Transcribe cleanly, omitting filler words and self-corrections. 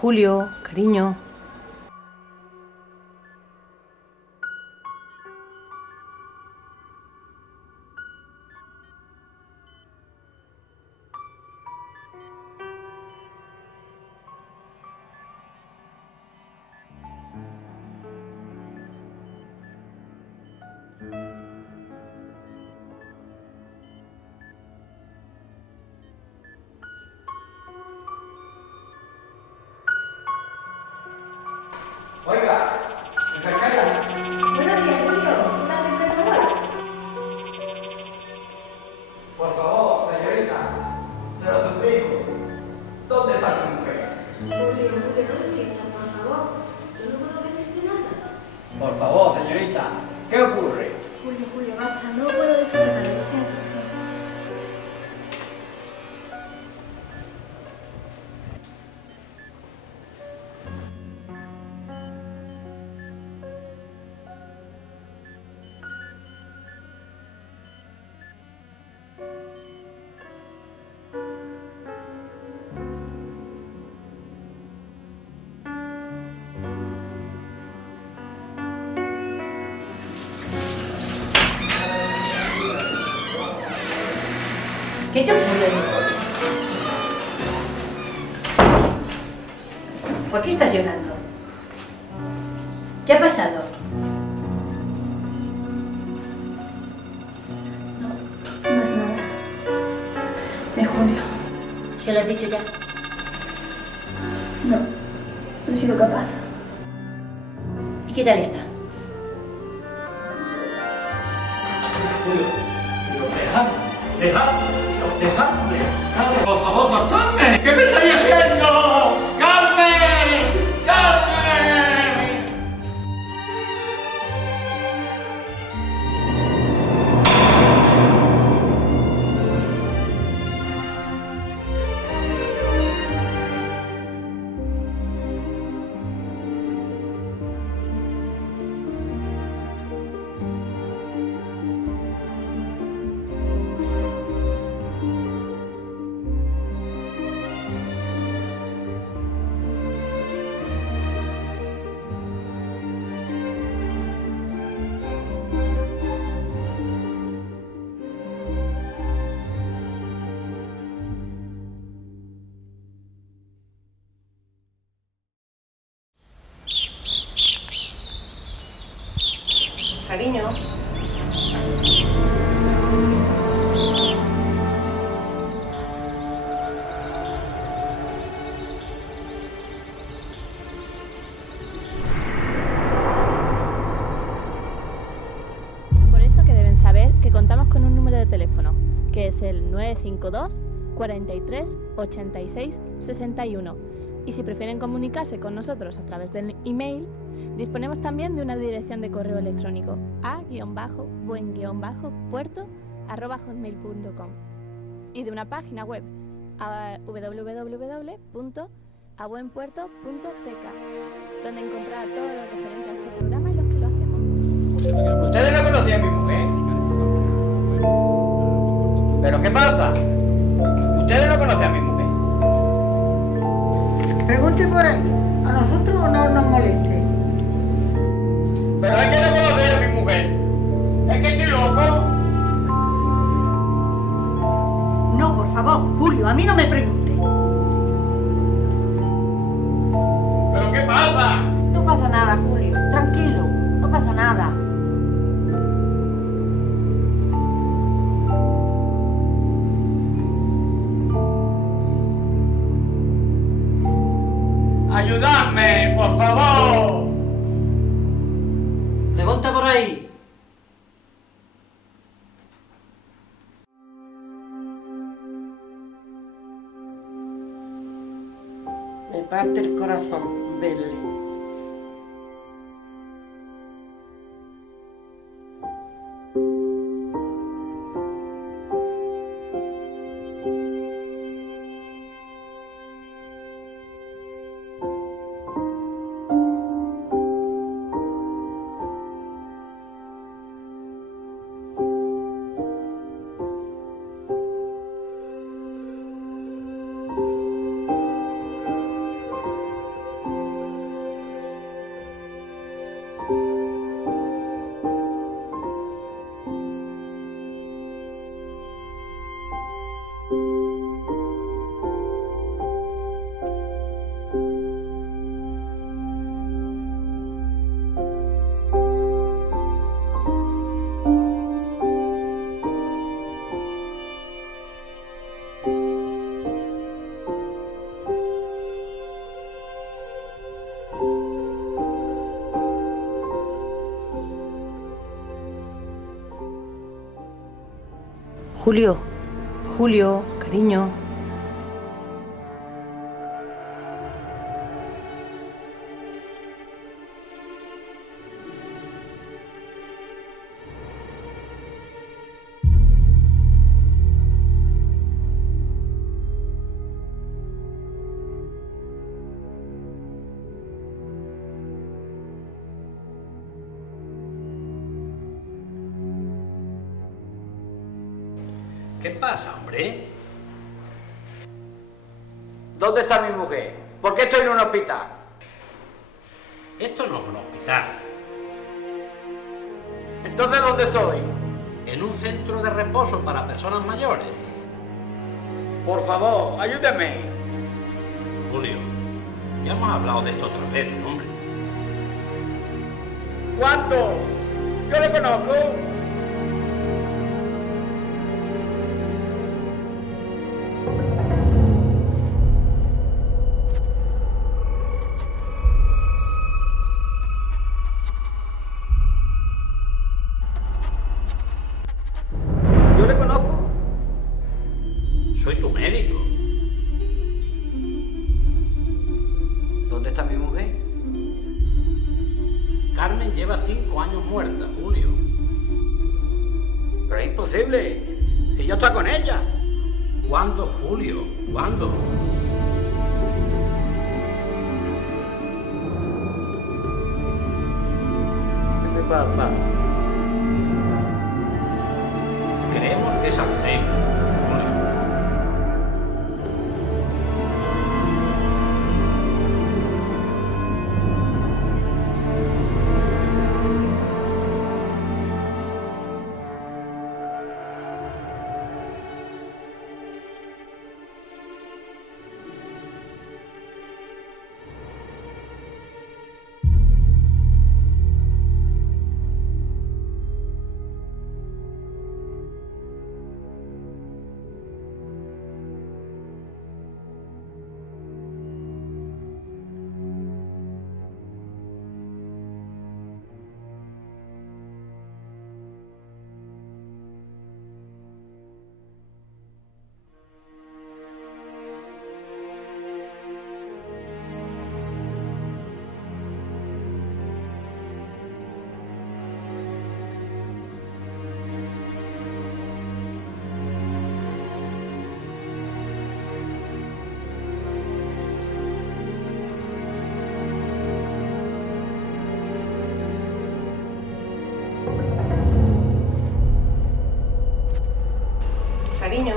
Julio, cariño. Oiga, enfermera. Buenos días, Julio. ¿Estás de favor? Por favor, señorita, se lo suplico. ¿Dónde está mi mujer? Julio, no insistas, por favor. Yo no puedo decirte nada. Por favor, señorita, ¿qué ocurre? Julio, basta. No puedo decirte nada. Lo siento, lo siento. ¿Qué te ocurre? ¿Por qué estás llorando? ¿Qué ha pasado? No es nada. Es Julio. ¿Se lo has dicho ya? No. No he sido capaz. ¿Y qué tal está? Julio, dejadme. Por favor, soltadme. ¿Qué me estáis haciendo? ¡Carmen! ¡Carmen! Cariño. Por esto que deben saber que contamos con un número de teléfono, que es el 952 43 86 61. Y si prefieren comunicarse con nosotros a través del email, disponemos también de una dirección de correo electrónico a-buen-puerto@hotmail.com y de una página web www.abuenpuerto.tk, donde encontrará todo lo referente a este programa y los que lo hacemos. ¿Ustedes no conocían a mi mujer? ¿Pero qué pasa? ¿Ustedes no conocían a mi mujer? Pregunte por ahí. A nosotros no nos moleste. Pero es que no conocen a mi mujer. Es que estoy loco. No, por favor, Julio, a mí no me pregunte. ¿Pero qué pasa? No pasa nada, Julio. Tranquilo, no pasa nada. ¡Ayudadme, por favor! Pregunta por ahí. Me parte el corazón verle. Julio, Julio, cariño. ¿Qué pasa, hombre? ¿Dónde está mi mujer? ¿Por qué estoy en un hospital? Esto no es un hospital. Entonces, ¿dónde estoy? En un centro de reposo para personas mayores. Por favor, ayúdeme. Julio, ya hemos hablado de esto otras veces, hombre. ¿Cuándo? Yo le conozco. Yo le conozco. Soy tu médico. ¿Dónde está mi mujer? Carmen lleva 5 años muerta, Julio. Pero es imposible. Si yo estoy con ella. ¿Cuándo, Julio? ¿Cuándo? ¿Qué me pasa? Creemos que es Alzheimer, Julio. Cariño.